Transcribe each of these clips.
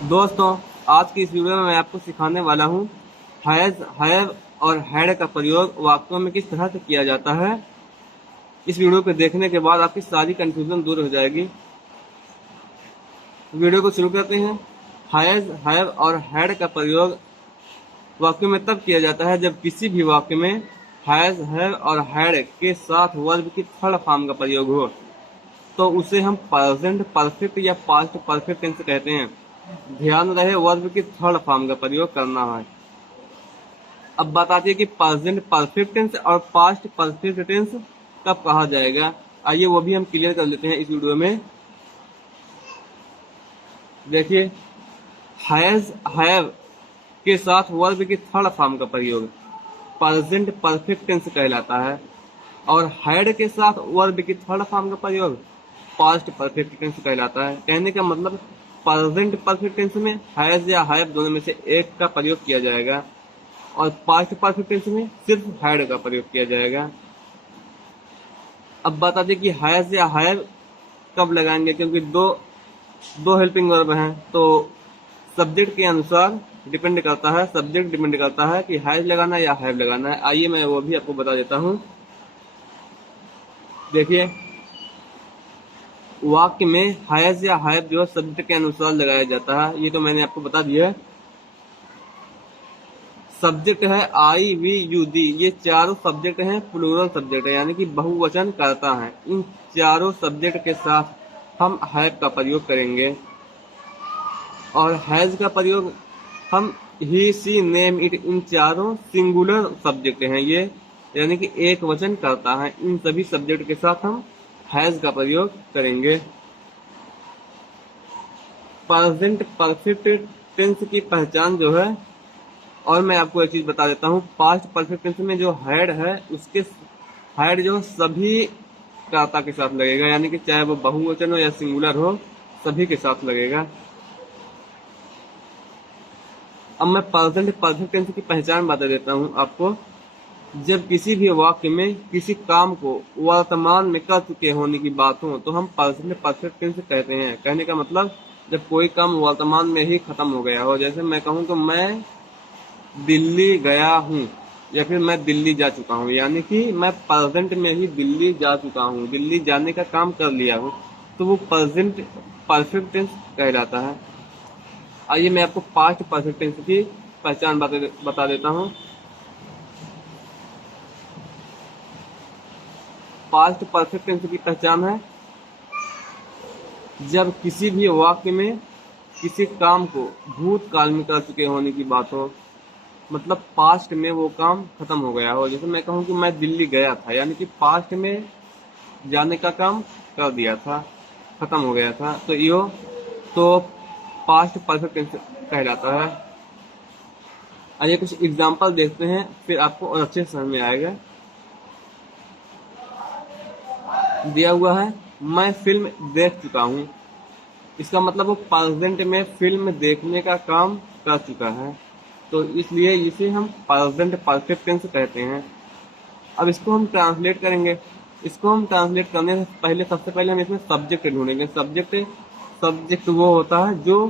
दोस्तों, आज की इस वीडियो में मैं आपको सिखाने वाला हूँ हैज, हैव और हैड का प्रयोग वाक्यों में किस तरह से किया जाता है। इस वीडियो को देखने के बाद आपकी सारी कंफ्यूजन दूर हो जाएगी। वीडियो को शुरू करते हैं। हैज, हैव और हैड का प्रयोग वाक्यों में तब किया जाता है जब किसी भी वाक्य में हैज, हैव और हैड के साथ वर्ब की थर्ड फॉर्म का प्रयोग हो, तो उसे हम प्रेजेंट परफेक्ट या पास्ट परफेक्ट टेंस कहते हैं। ध्यान रहे, वर्ब की थर्ड फॉर्म का प्रयोग करना है। अब बात आती है कि प्रेजेंट परफेक्ट टेंस और पास्ट परफेक्ट टेंस कब कहा जाएगा। आइए वो भी हम क्लियर कर लेते हैं इस वीडियो में। देखिए, हैज, हैव के साथ वर्ब की थर्ड फॉर्म का प्रयोग प्रेजेंट परफेक्ट टेंस कहलाता है, और हैड के साथ वर्ब की थर्ड फॉर्म का प्रयोग पास्ट परफेक्ट टेंस कहलाता है। कहने का मतलब, प्रेजेंट परफेक्ट टेंस में हैज या हैव दोनों में से एक का प्रयोग किया जाएगा, और पास्ट परफेक्ट टेंस में सिर्फ हैड का प्रयोग किया जाएगा। अब बता दें कि हैज या हैव कब लगाएंगे, क्योंकि दो दो हेल्पिंग वर्ब हैं, तो सब्जेक्ट के अनुसार डिपेंड करता है, सब्जेक्ट डिपेंड करता है कि हैज लगाना है या हैव लगाना है। आइए मैं वो भी आपको बता देता हूँ। देखिए, वाक्य में हैज या हैव जो है सब्जेक्ट के अनुसार लगाया जाता है, ये तो मैंने आपको बता दिया है। सब्जेक्ट है आई, वी, यू, दी, ये चारों सब्जेक्ट हैं, प्लूरल सब्जेक्ट है, यानी कि बहुवचन करता है। इन चारों सब्जेक्ट के साथ हम हैव का प्रयोग करेंगे, और हैज का प्रयोग हम ही, सी, नेम, इट, इन चारों सिंगुलर सब्जेक्ट हैं ये, यानी कि एक वचन करता है। इन सभी सब्जेक्ट के साथ हम हैज का प्रयोग करेंगे। प्रेजेंट परफेक्ट टेंस की पहचान जो है, और मैं आपको एक चीज बता देता हूँ, पास्ट परफेक्ट टेंस में जो हैड है, उसके हैड जो सभी कर्ता के साथ लगेगा, यानी कि चाहे वो बहुवचन हो या सिंगुलर हो, सभी के साथ लगेगा। अब मैं प्रेजेंट परफेक्ट टेंस की पहचान बता देता हूँ आपको। जब किसी भी वाक्य में किसी काम को वर्तमान में कर चुके होने की बात हो, तो हम प्रेजेंट परफेक्ट टेंस कहते हैं। कहने का मतलब, जब कोई काम वर्तमान में ही खत्म हो गया हो, जैसे मैं कहूँ तो मैं दिल्ली गया हूँ, या फिर मैं दिल्ली जा चुका हूँ, यानी कि मैं प्रेजेंट में ही दिल्ली जा चुका हूँ, दिल्ली जाने का काम कर लिया हूँ, तो वो प्रेजेंट परफेक्ट टेंस कहलाता है। आइए मैं आपको पास्ट परफेक्ट टेंस की पहचान बता देता हूँ। पास्ट परफेक्ट टेंस की पहचान है, जब किसी भी वाक्य में किसी काम को भूतकाल में कर चुके होने की बात हो, मतलब पास्ट में वो काम खत्म हो गया हो। जैसे मैं कहूँ कि मैं दिल्ली गया था, यानी कि पास्ट में जाने का काम कर दिया था, खत्म हो गया था, तो यो तो पास्ट परफेक्ट टेंस कहलाता है। आइए कुछ एग्जाम्पल देखते हैं, फिर आपको और अच्छे से समझ में आएगा। दिया हुआ है, मैं फिल्म देख चुका हूँ, इसका मतलब वो प्रेजेंट में फिल्म देखने का काम कर चुका है, तो इसलिए इसे हम प्रेजेंट परफेक्ट टेंस कहते हैं। अब इसको हम ट्रांसलेट करेंगे। इसको हम ट्रांसलेट करने से पहले, सबसे पहले हम इसमें सब्जेक्ट ढूंढेंगे। सब्जेक्ट सब्जेक्ट वो होता है जो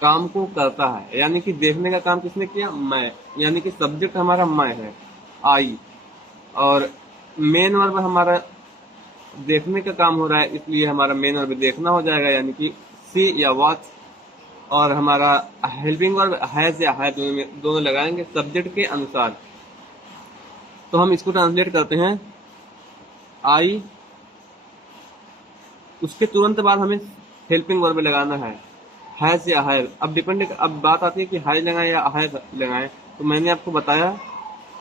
काम को करता है, यानी कि देखने का काम किसने किया, मैं, यानी कि सब्जेक्ट हमारा मैं है, आई, और मेन वर्ब हमारा देखने का काम हो रहा है, इसलिए हमारा मेन वर्ब देखना हो जाएगा, यानी कि सी या वॉच। और हमारा हेल्पिंग वर्ब हैज या है, दोनों लगाएंगे सब्जेक्ट के अनुसार। तो हम इसको ट्रांसलेट करते हैं, आई, उसके तुरंत बाद हमें हेल्पिंग वर्ब लगाना है, हैज या हैव। अब डिपेंड, अब बात आती है कि हैज लगाएं या हैव लगाएं, तो मैंने आपको बताया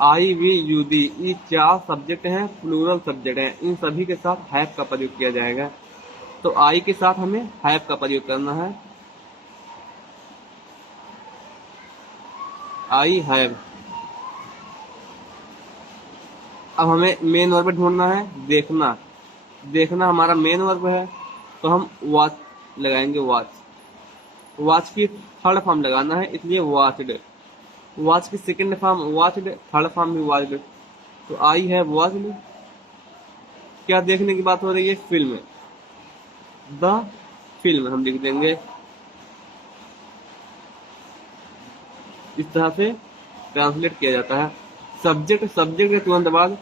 आई, वी, यू, दी, ये चार सब्जेक्ट हैं, प्लूरल सब्जेक्ट हैं, इन सभी के साथ हैव का प्रयोग किया जाएगा। तो आई के साथ हमें हैव का प्रयोग करना है, आई हैव। अब हमें मेन वर्ब ढूंढना है, देखना। देखना हमारा मेन वर्ब है, तो हम वॉच लगाएंगे, वॉच। वॉच की थर्ड फॉर्म लगाना है, इसलिए वॉचड। वॉच की second form watched, third form भी वॉचड, तो आई है वॉचड। क्या देखने की बात हो रही है, फिल्म, द फिल्म हम लिख देंगे। इस तरह से ट्रांसलेट किया जाता है। सब्जेक्ट, सब्जेक्ट के तुरंत बाद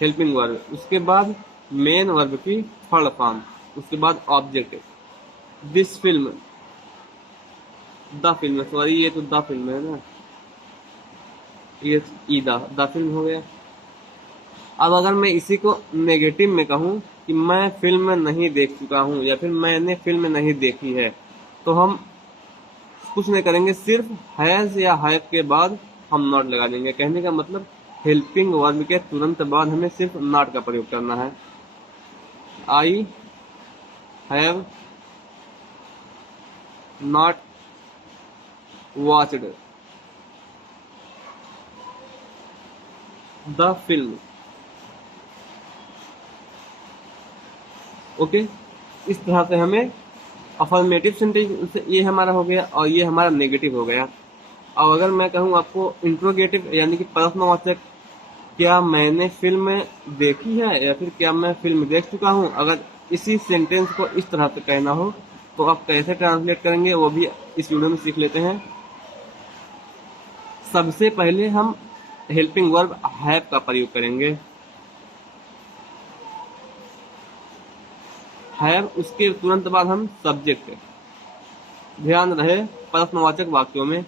हेल्पिंग वर्ब, उसके बाद मेन वर्ब की थर्ड फॉर्म, उसके बाद object. This film, the film, sorry ये तो द फिल्म है ना, ये द फिल्म हो गया। अब अगर मैं इसी को नेगेटिव में कहूँ कि मैं फिल्म नहीं देख चुका हूँ या फिर मैंने फिल्म नहीं देखी है, तो हम कुछ नहीं करेंगे, सिर्फ हैज या हैव के बाद हम नॉट लगा देंगे। कहने का मतलब हेल्पिंग वर्ब के तुरंत बाद हमें सिर्फ नॉट का प्रयोग करना है। I have not watched the film. Okay, इस तरह से हमें अफर्मेटिव सेंटेंस ये हमारा हो गया और ये हमारा नेगेटिव हो गया। अब अगर मैं कहूँ आपको इंट्रोगेटिव यानी कि प्रश्नवाचक, क्या मैंने फिल्म देखी है या फिर क्या मैं फिल्म देख चुका हूँ, अगर इसी सेंटेंस को इस तरह से कहना हो तो आप कैसे ट्रांसलेट करेंगे वो भी इस वीडियो में सीख लेते हैं। सबसे पहले हम हेल्पिंग वर्ब हैव का प्रयोग करेंगे, हैव, उसके तुरंत बाद हम सब्जेक्ट। ध्यान रहे प्रश्नवाचक वाक्यों में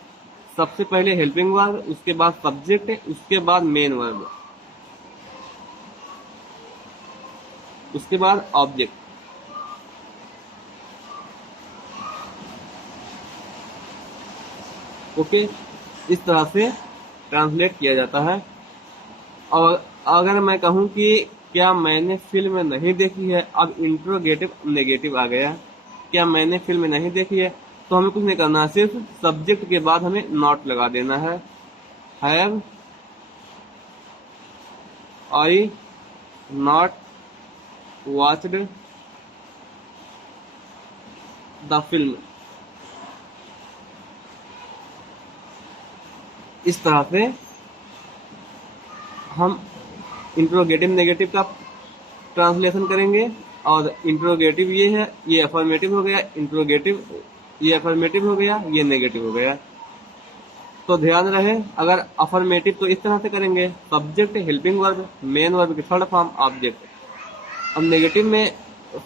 सबसे पहले हेल्पिंग वर्ब, उसके बाद सब्जेक्ट, उसके बाद मेन वर्ब, उसके बाद ऑब्जेक्ट। ओके, इस तरह से ट्रांसलेट किया जाता है। और अगर मैं कहूं कि क्या मैंने फिल्म नहीं देखी है, अब इंट्रोगेटिव नेगेटिव आ गया, क्या मैंने फिल्म नहीं देखी है, तो हमें कुछ नहीं करना है, सिर्फ सब्जेक्ट के बाद हमें नॉट लगा देना है। Have I not watched the film. इस तरह से हम इंट्रोगेटिव नेगेटिव का ट्रांसलेशन करेंगे। और इंट्रोगेटिव ये है, ये अफर्मेटिव हो गया, इंट्रोगेटिव ये अफर्मेटिव हो गया, ये नेगेटिव हो गया। तो ध्यान रहे, अगर अफर्मेटिव तो इस तरह से करेंगे, subject, helping verb, main verb की थर्ड फॉर्म, ऑब्जेक्ट। अब नेगेटिव में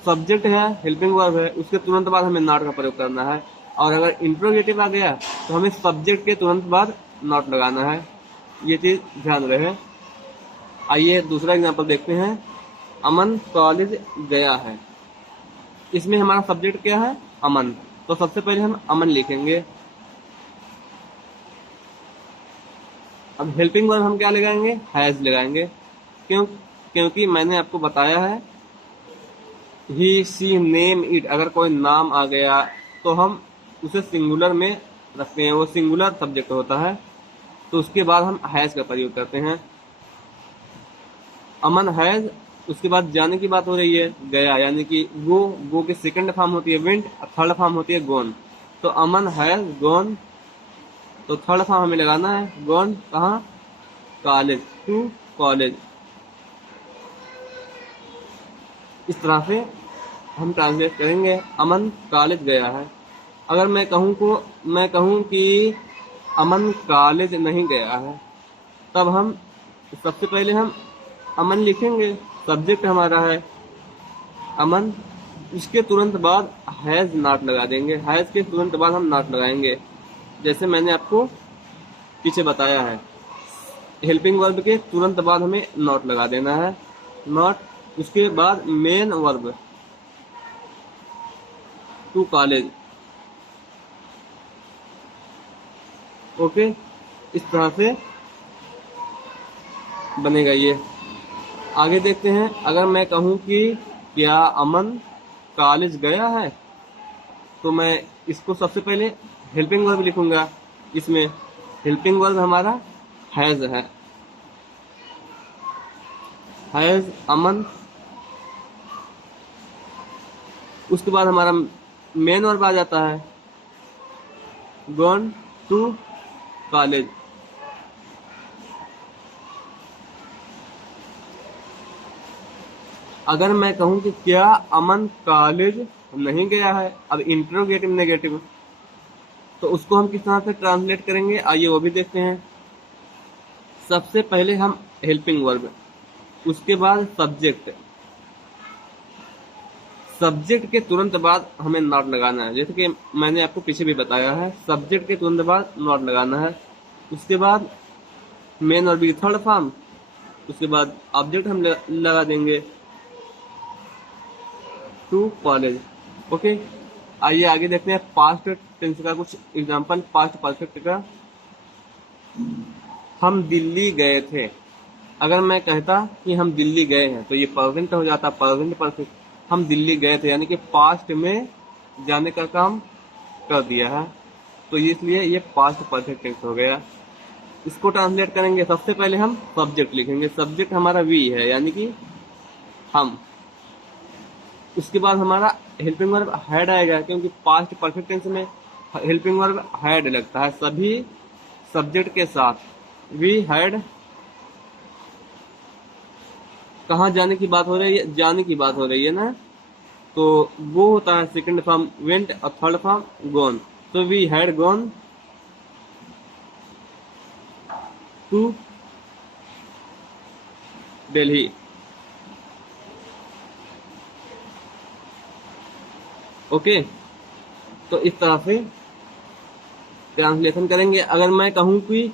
सब्जेक्ट है, हेल्पिंग वर्ब है, उसके तुरंत बाद हमें नॉट का प्रयोग करना है। और अगर इंट्रोगेटिव आ गया तो हमें सब्जेक्ट के तुरंत बाद नॉट लगाना है। ये चीज ध्यान रहे। आइए दूसरा एग्जांपल देखते हैं। अमन कॉलेज गया है, इसमें हमारा सब्जेक्ट क्या है, अमन, तो सबसे पहले हम अमन लिखेंगे। अब हेल्पिंग वर्ब हम क्या लगाएंगे, हैज लगाएंगे। क्योंकि मैंने आपको बताया है ही सी नेम इट, अगर कोई नाम आ गया तो हम उसे सिंगुलर में रखते हैं, वो सिंगुलर सब्जेक्ट होता है, तो उसके बाद हम हैज का प्रयोग करते हैं। अमन हैज, उसके बाद जाने की बात हो रही है, गया यानी कि गो की सेकंड फॉर्म होती है वेंट, थर्ड फॉर्म होती है गोन, तो अमन हैज गोन, तो थर्ड फॉर्म हमें लगाना है गोन, कहाँ, कॉलेज, टू कॉलेज। इस तरह से हम ट्रांसलेट करेंगे, अमन कॉलेज गया है। अगर मैं कहूँ कि अमन कॉलेज नहीं गया है, तब हम सबसे पहले हम अमन लिखेंगे, सब्जेक्ट हमारा है अमन, इसके तुरंत बाद हैज नॉट लगा देंगे, हैज के तुरंत बाद हम नॉट लगाएंगे, जैसे मैंने आपको पीछे बताया है। हेल्पिंग वर्ब के तुरंत बाद हमें नॉट लगा देना है, नॉट, उसके बाद main verb, to college. Okay, इस तरह से बनेगा ये। आगे देखते हैं। अगर मैं कहूँ कि क्या अमन कॉलेज गया है, तो मैं इसको सबसे पहले हेल्पिंग वर्ब लिखूंगा। इसमें हेल्पिंग वर्ब हमारा हैज है, हैज अमन, उसके बाद हमारा मेन वर्ब आ जाता है गॉन टू कॉलेज। अगर मैं कहूं कि क्या अमन कॉलेज नहीं गया है, अब इंट्रोगेटिव नेगेटिव, तो उसको हम किस तरह से ट्रांसलेट करेंगे, आइए वो भी देखते हैं। सबसे पहले हम हेल्पिंग वर्ब, उसके बाद सब्जेक्ट, सब्जेक्ट के तुरंत बाद हमें नॉट लगाना है, जैसे कि मैंने आपको पीछे भी बताया है, सब्जेक्ट के तुरंत बाद नॉट लगाना है। उसके बाद मेन वर्ब की थर्ड फॉर्म, उसके बाद ऑब्जेक्ट हम लगा देंगे, टू कॉलेज। ओके, आइए आगे देखते हैं पास्ट टेंस का कुछ एग्जांपल। पास्ट परफेक्ट का, हम दिल्ली गए थे। अगर मैं कहता कि हम दिल्ली गए हैं तो ये प्रेजेंट हो जाता, प्रेजेंट परफेक्ट। हम दिल्ली गए थे यानी कि पास्ट में जाने का काम कर दिया है, तो इसलिए ये पास्ट परफेक्ट टेंस हो गया। इसको ट्रांसलेट करेंगे, सबसे पहले हम सब्जेक्ट लिखेंगे, सब्जेक्ट हमारा वी है यानी कि हम। उसके बाद हमारा हेल्पिंग वर्ब हैड आएगा, क्योंकि पास्ट परफेक्ट टेंस में हेल्पिंग वर्ब हैड लगता है सभी सब्जेक्ट के साथ। वी हैड, कहाँ जाने की बात हो रही है, जाने की बात हो रही है ना, तो वो होता है सेकंड फॉर्म वेंट और थर्ड फॉर्म गॉन। तो we had gone to Delhi. Okay, तो इस तरह से ट्रांसलेशन करेंगे। अगर मैं कहूं कि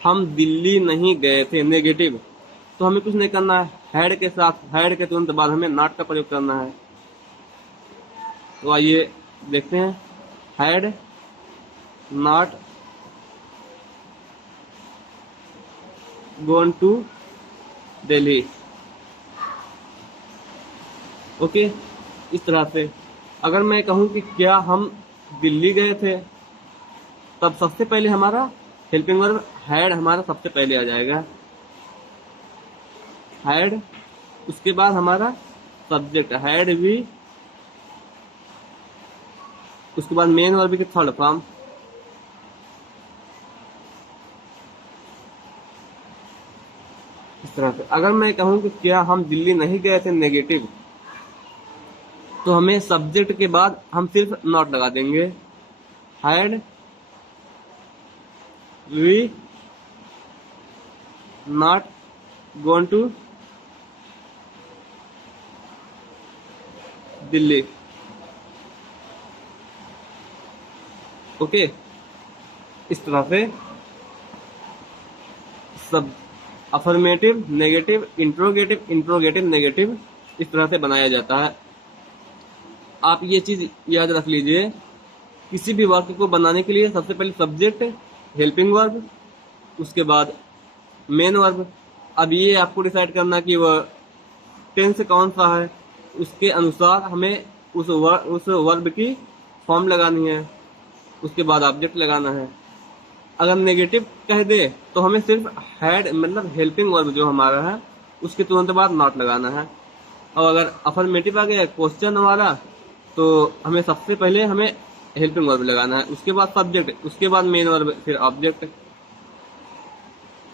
हम दिल्ली नहीं गए थे, नेगेटिव, तो हमें कुछ नहीं करना है, हैड के साथ, हैड के तुरंत बाद हमें नॉट का प्रयोग करना है। तो आइए देखते हैं, had not gone to Delhi. Okay, इस तरह से। अगर मैं कहूं कि क्या हम दिल्ली गए थे, तब सबसे पहले हमारा हेल्पिंग वर्ब हैड हमारा सबसे पहले आ जाएगा, हैड। उसके बाद हमारा सब्जेक्ट हैड भी, उसके बाद मेन वर्ब की थर्ड फॉर्म। इस तरह से। अगर मैं कहूं कि क्या हम दिल्ली नहीं गए थे, नेगेटिव, तो हमें सब्जेक्ट के बाद हम सिर्फ नॉट लगा देंगे, had we not gone to Delhi. Okay, इस तरह से सब affirmative, negative, interrogative, interrogative, negative, इस तरह से बनाया जाता है। आप ये चीज याद रख लीजिए, किसी भी वाक्य को बनाने के लिए सबसे पहले सब्जेक्ट, हेल्पिंग वर्ब, उसके बाद मेन वर्ब। अब ये आपको डिसाइड करना कि वह टेंस कौन सा है, उसके अनुसार हमें उस वर्ब की फॉर्म लगानी है, उसके बाद ऑब्जेक्ट लगाना है। अगर नेगेटिव कह दे तो हमें सिर्फ हैड मतलब हेल्पिंग वर्ब जो हमारा है उसके तुरंत बाद नॉट लगाना है। और अगर अफर्मेटिव आ गया क्वेश्चन हमारा, तो हमें सबसे पहले हमें हेल्पिंग वर्ब लगाना है, उसके बाद सब्जेक्ट, उसके बाद मेन वर्ब, फिर ऑब्जेक्ट।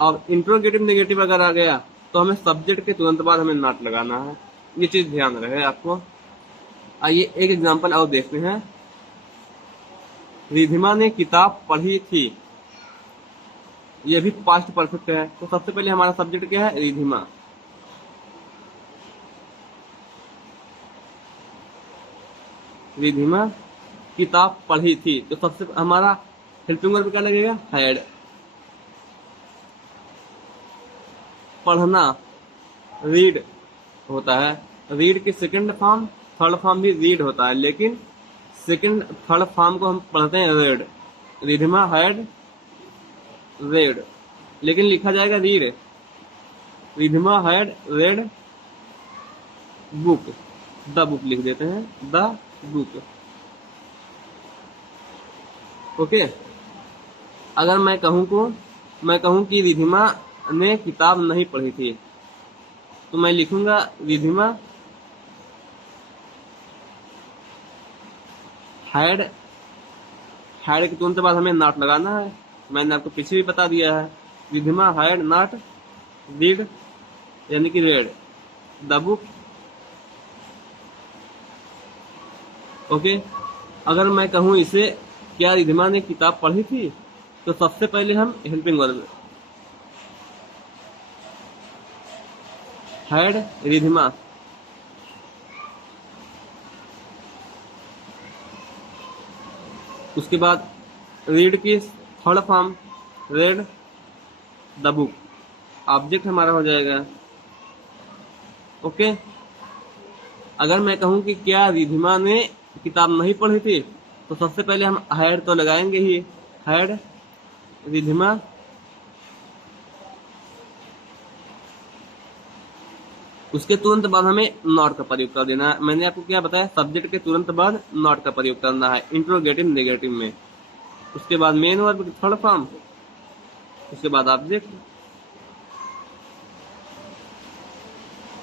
और इंट्रोगेटिव नेगेटिव अगर आ गया तो हमें सब्जेक्ट के तुरंत बाद हमें नॉट लगाना है, ये चीज ध्यान रहे आपको। आइए एक एग्जांपल और देखते हैं। रिधिमा ने किताब पढ़ी थी, ये भी पास्ट परफेक्ट है, तो सबसे पहले हमारा सब्जेक्ट क्या है, रिधिमा। रिधिमा किताब पढ़ी थी, तो सबसे हमारा हेल्पिंग वर्ब क्या लगेगा, हैड। पढ़ना रीड होता है, रीड की सेकंड फॉर्म, थर्ड फॉर्म भी रीड होता है, लेकिन सेकंड थर्ड फॉर्म को हम पढ़ते हैं रेड। रिधिमा हैड रेड, लेकिन लिखा जाएगा read. Ridhima had read book, the book लिख देते हैं, द बुक। ओके, अगर मैं कहूं कि रिधिमा ने किताब नहीं पढ़ी थी, तो मैं लिखूंगा रिधिमा हैड, हैड के तुरंत बाद हमें नॉट लगाना है, मैंने आपको पीछे भी बता दिया है। रिधिमा हैड नॉट रीड यानी कि रेड द बुक। ओके, अगर मैं कहूं इसे क्या रिधिमा ने किताब पढ़ी थी? तो सबसे पहले हम हेल्पिंग वर्ब हैड रिधिमा, उसके बाद रीड की third form read the book, object हमारा हो जाएगा। ओके, अगर मैं कहूं कि क्या रिधिमा ने किताब नहीं पढ़ी थी, तो सबसे पहले हम हैड तो लगाएंगे ही, हैड रिधिमा उसके तुरंत बाद हमें नॉट का प्रयोग कर देना है। मैंने आपको क्या बताया, सब्जेक्ट के तुरंत बाद नॉट का प्रयोग करना है इंट्रोगेटिव नेगेटिव में। उसके बाद मेन वर्ब की थर्ड फॉर्म, उसके बाद ऑब्जेक्ट।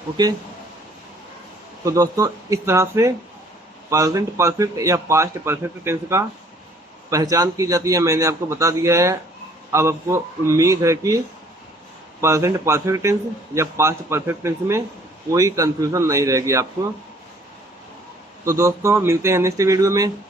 ओके, तो दोस्तों इस तरह से प्रेजेंट परफेक्ट या पास्ट परफेक्ट टेंस का पहचान की जाती है, मैंने आपको बता दिया है। अब आपको उम्मीद है कि प्रेजेंट परफेक्ट टेंस या पास्ट परफेक्ट टेंस में कोई कंफ्यूजन नहीं रहेगी आपको। तो दोस्तों मिलते हैं नेक्स्ट वीडियो में।